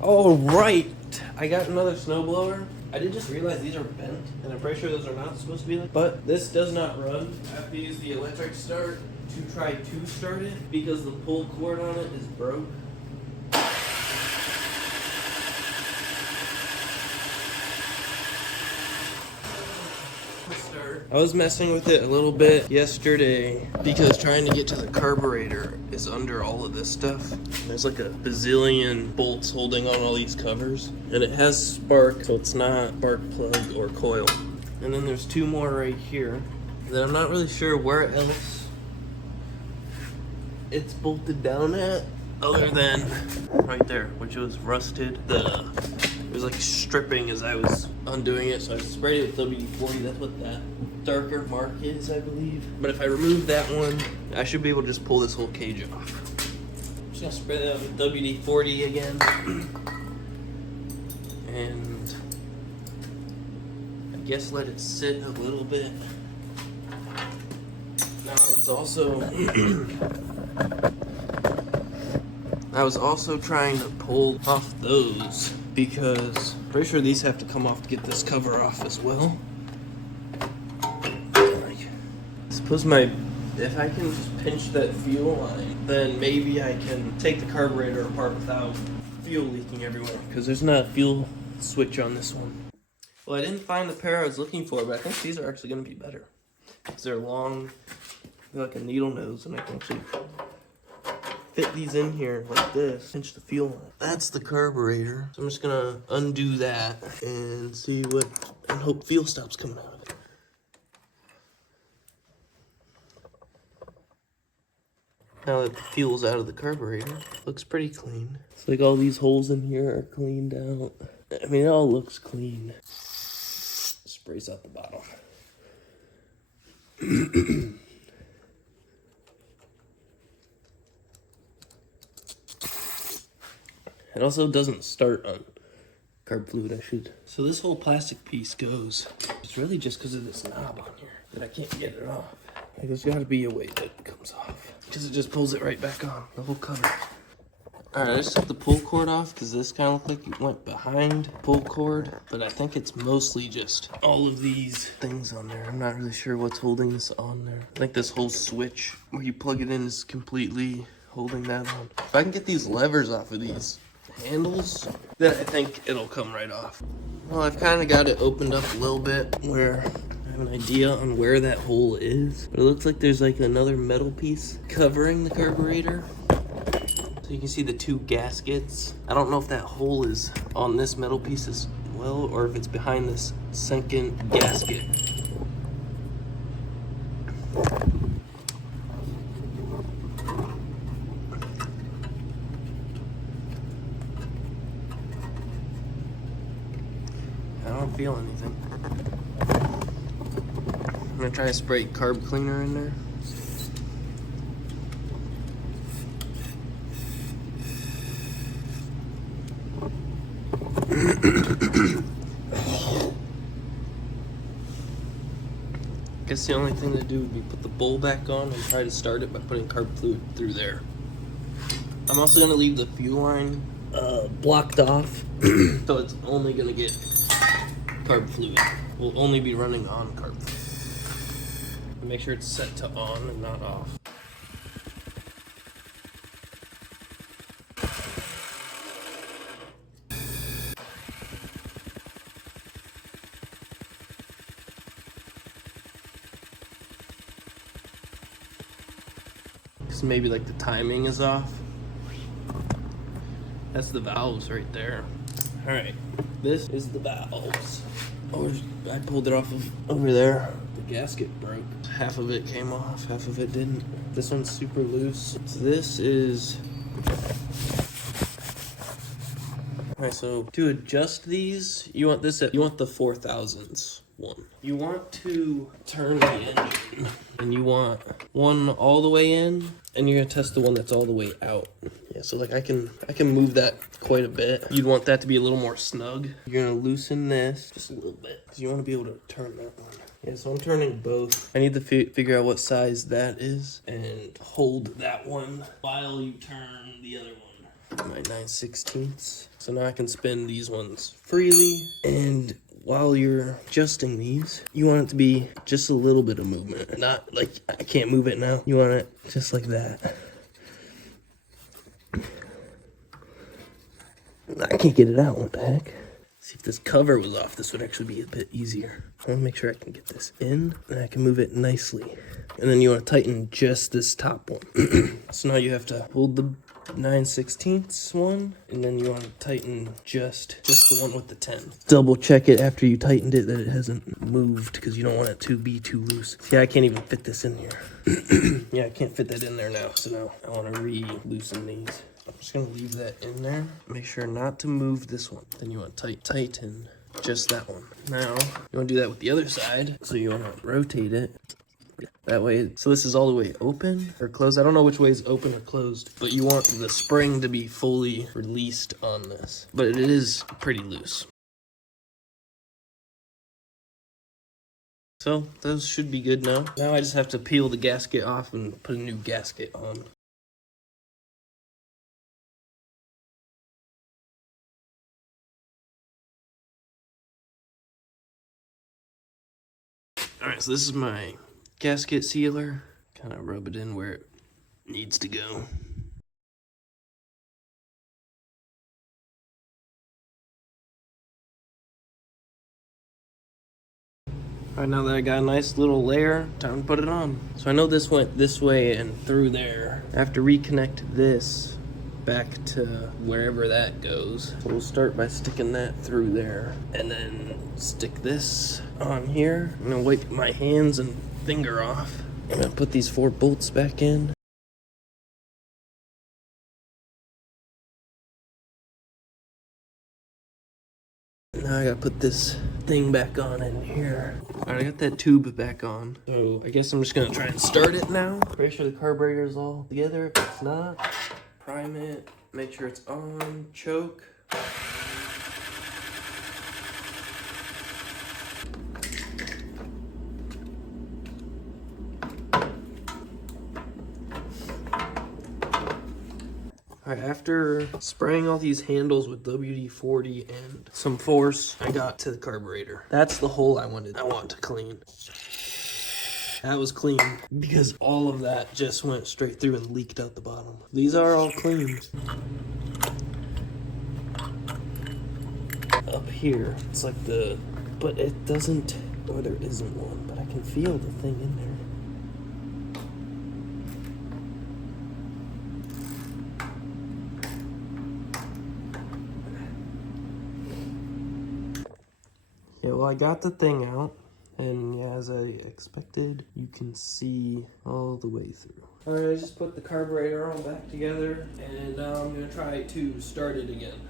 All right, I got another snowblower. I did just realize these are bent, and I'm pretty sure those are not supposed to be like, but this does not run. I have to use the electric start to try to start it because the pull cord on it is broke. I was messing with it a little bit yesterday because trying to get to the carburetor is under all of this stuff. There's like a bazillion bolts holding on all these covers, and it has spark, so it's not spark plug or coil. And then there's two more right here that I'm not really sure where else it's bolted down at other than right there, which was rusted. It was like stripping as I was undoing it, so I sprayed it with WD-40. That's what that darker mark is, I believe. But if I remove that one, I should be able to just pull this whole cage off. I'm just gonna spray that with WD-40 again. And I guess let it sit a little bit. Now I was also trying to pull off those because I'm pretty sure these have to come off to get this cover off as well. Suppose if I can just pinch that fuel line, then maybe I can take the carburetor apart without fuel leaking everywhere, because there's not a fuel switch on this one. Well, I didn't find the pair I was looking for, but I think these are actually going to be better. Because they're long, they're like a needle nose, and I can actually fit these in here like this, pinch the fuel line. That's the carburetor. So I'm just gonna undo that and see and hope fuel stops coming out of it. Now that the fuel's out of the carburetor, looks pretty clean. It's like all these holes in here are cleaned out. I mean, it all looks clean. Sprays out the bottom. It also doesn't start on carb fluid, So this whole plastic piece goes. It's really just because of this knob on here that I can't get it off. Like, there's gotta be a way that it comes off, because it just pulls it right back on, the whole cover. Alright, I just took the pull cord off because this kind of looked like it went behind pull cord, but I think it's mostly just all of these things on there. I'm not really sure what's holding this on there. I think this whole switch where you plug it in is completely holding that on. If I can get these levers off of these handles, then I think it'll come right off. Well, I've kind of got it opened up a little bit where I have an idea on where that hole is, but it looks like there's like another metal piece covering the carburetor. So you can see the two gaskets. I don't know if that hole is on this metal piece as well, or if it's behind this second gasket. I don't feel anything. I'm gonna try to spray carb cleaner in there. I guess the only thing to do would be put the bowl back on and try to start it by putting carb fluid through there. I'm also gonna leave the fuel line blocked off, so it's only gonna get carb fluid. We'll only be running on carb fluid. Make sure it's set to on and not off. So maybe like the timing is off. That's the valves right there. All right, this is the valves. Oh, I pulled it off of over there. The gasket broke. Half of it came off, half of it didn't. This one's super loose. So this is... All right, so to adjust these, you want the 4000s one. You want to turn the engine, and you want one all the way in, and you're gonna test the one that's all the way out. Yeah, so like I can move that quite a bit. You'd want that to be a little more snug. You're gonna loosen this just a little bit, because you want to be able to turn that one. Yeah, so I'm turning both. I need to figure out what size that is and hold that one while you turn the other one. my 9/16. So now I can spin these ones freely. And while you're adjusting these, you want it to be just a little bit of movement. Not like I can't move it now. You want it just like that. I can't get it out. What the heck? See, if this cover was off, this would actually be a bit easier. I want to make sure I can get this in, and I can move it nicely. And then you want to tighten just this top one. So now you have to hold the 9/16 one, and then you want to tighten just the one with the 10. Double check it after you tightened it that it hasn't moved, because you don't want it to be too loose. See, I can't even fit this in here. Yeah, I can't fit that in there now, so now I want to re-loosen these. I'm just gonna leave that in there. Make sure not to move this one. Then you want to tighten just that one. Now, you want to do that with the other side. So you want to rotate it that way. So this is all the way open or closed. I don't know which way is open or closed, but you want the spring to be fully released on this. But it is pretty loose. So those should be good now. Now I just have to peel the gasket off and put a new gasket on. Alright, so this is my gasket sealer. Kind of rub it in where it needs to go. Alright, now that I got a nice little layer, time to put it on. So I know this went this way and through there. I have to reconnect this back to wherever that goes. So we'll start by sticking that through there, and then stick this on here. I'm gonna wipe my hands and finger off. I'm gonna put these 4 bolts back in. Now I gotta put this thing back on in here. Alright, I got that tube back on. So I guess I'm just gonna try and start it now. Pretty sure the carburetor's all together. If it's not, prime it, make sure it's on, choke. Alright, after spraying all these handles with WD-40 and some force, I got to the carburetor. That's the hole I want to clean. That was clean because all of that just went straight through and leaked out the bottom. These are all cleaned. Up here, it's like but it doesn't, or there isn't one, but I can feel the thing in there. Yeah, well, I got the thing out, and yeah, as I expected, you can see all the way through. Alright, I just put the carburetor all back together, and now I'm going to try to start it again.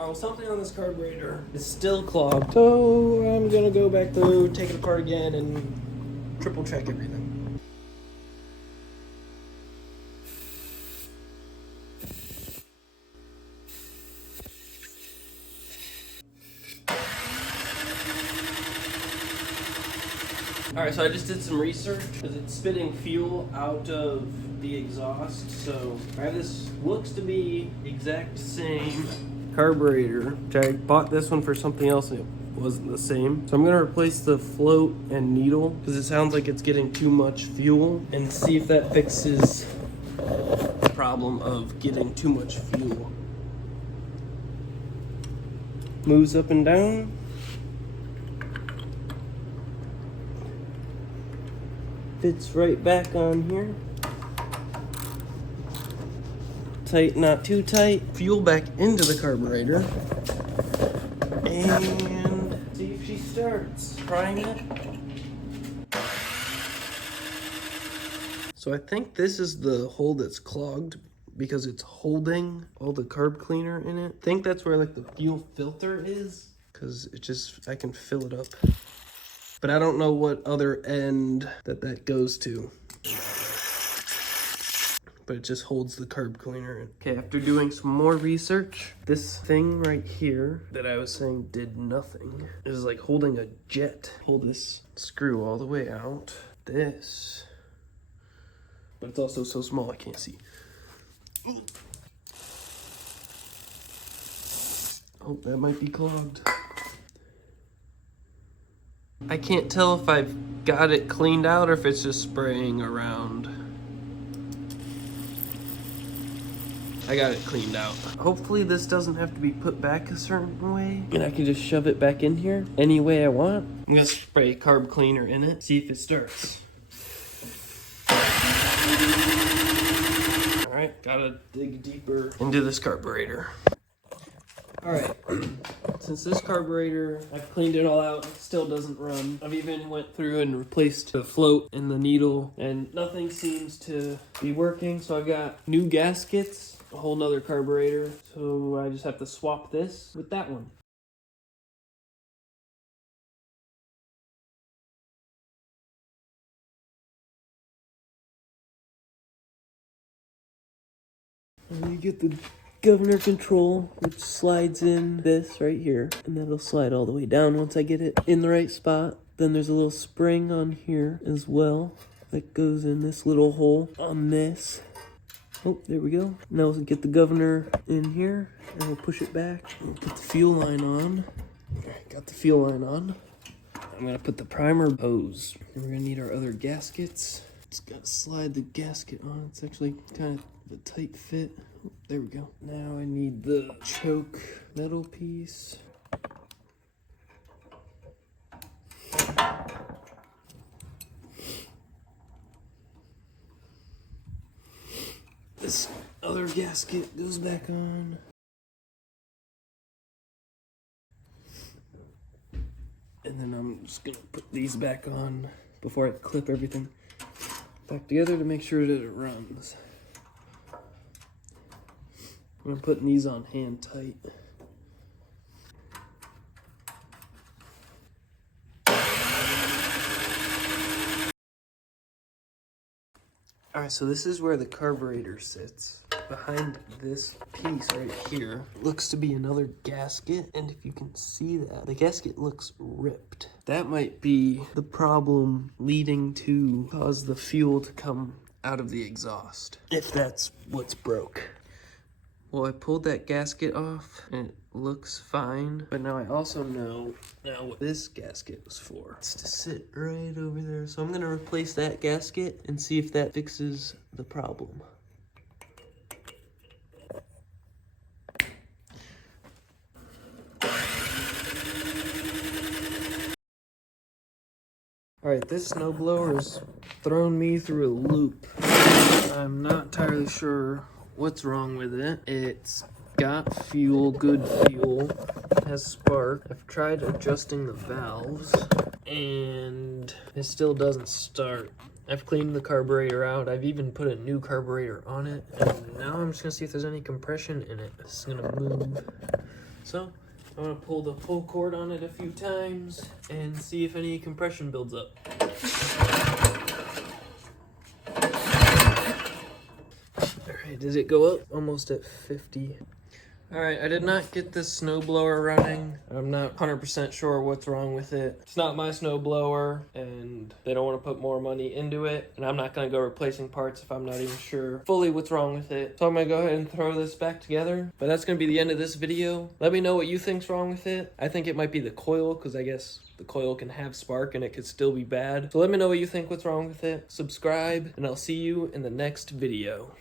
Oh, something on this carburetor is still clogged, so I'm going to go back to take it apart again and triple check everything. Alright, so I just did some research because it's spitting fuel out of the exhaust. So I have this, looks to be exact same carburetor, which I bought this one for something else and it wasn't the same. So I'm going to replace the float and needle because it sounds like it's getting too much fuel, and see if that fixes the problem of getting too much fuel. Moves up and down. Fits right back on here. Tight, not too tight. Fuel back into the carburetor. And see if she starts. Prime it. So I think this is the hole that's clogged because it's holding all the carb cleaner in it. I think that's where like the fuel filter is, because it just, I can fill it up. But I don't know what other end that goes to. But it just holds the carb cleaner. Okay, after doing some more research, this thing right here that I was saying did nothing is like holding a jet. Pull this screw all the way out. This but it's also so small I can't see. Oh, that might be clogged. I can't tell if I've got it cleaned out or if it's just spraying around. I got it cleaned out. Hopefully this doesn't have to be put back a certain way, and I can just shove it back in here any way I want. I'm gonna spray carb cleaner in it, see if it starts. All right, gotta dig deeper into this carburetor. All right, since this carburetor, I've cleaned it all out, it still doesn't run. I've even went through and replaced the float and the needle, and nothing seems to be working. So I've got new gaskets, a whole nother carburetor. So I just have to swap this with that one. And you get the governor control, which slides in this right here, and that'll slide all the way down once I get it in the right spot. Then there's a little spring on here as well that goes in this little hole on this. Oh, there we go. Now we'll get the governor in here and we'll push it back. We'll put the fuel line on. Alright, got the fuel line on. I'm gonna put the primer hose. And we're gonna need our other gaskets. Just gotta slide the gasket on. It's actually kind of a tight fit. Oh, there we go. Now I need the choke metal piece. This other gasket goes back on. And then I'm just gonna put these back on before I clip everything back together to make sure that it runs. I'm putting these on hand tight. Alright, so this is where the carburetor sits. Behind this piece right here looks to be another gasket, and if you can see that, the gasket looks ripped. That might be the problem leading to cause the fuel to come out of the exhaust, if that's what's broke. Well, I pulled that gasket off and it looks fine, but now I also know now what this gasket was for. It's to sit right over there. So I'm gonna replace that gasket and see if that fixes the problem. All right, this snowblower's thrown me through a loop. I'm not entirely sure what's wrong with it. It's got fuel, good fuel, has spark. I've tried adjusting the valves and it still doesn't start. I've cleaned the carburetor out. I've even put a new carburetor on it. And now I'm just gonna see if there's any compression in it. It's gonna move. So I'm gonna pull the pull cord on it a few times and see if any compression builds up. Alright, did it go up? Almost at 50. Alright, I did not get this snowblower running. I'm not 100% sure what's wrong with it. It's not my snowblower, and they don't want to put more money into it. And I'm not going to go replacing parts if I'm not even sure fully what's wrong with it. So I'm going to go ahead and throw this back together. But that's going to be the end of this video. Let me know what you think's wrong with it. I think it might be the coil, because I guess the coil can have spark and it could still be bad. So let me know what you think, what's wrong with it. Subscribe, and I'll see you in the next video.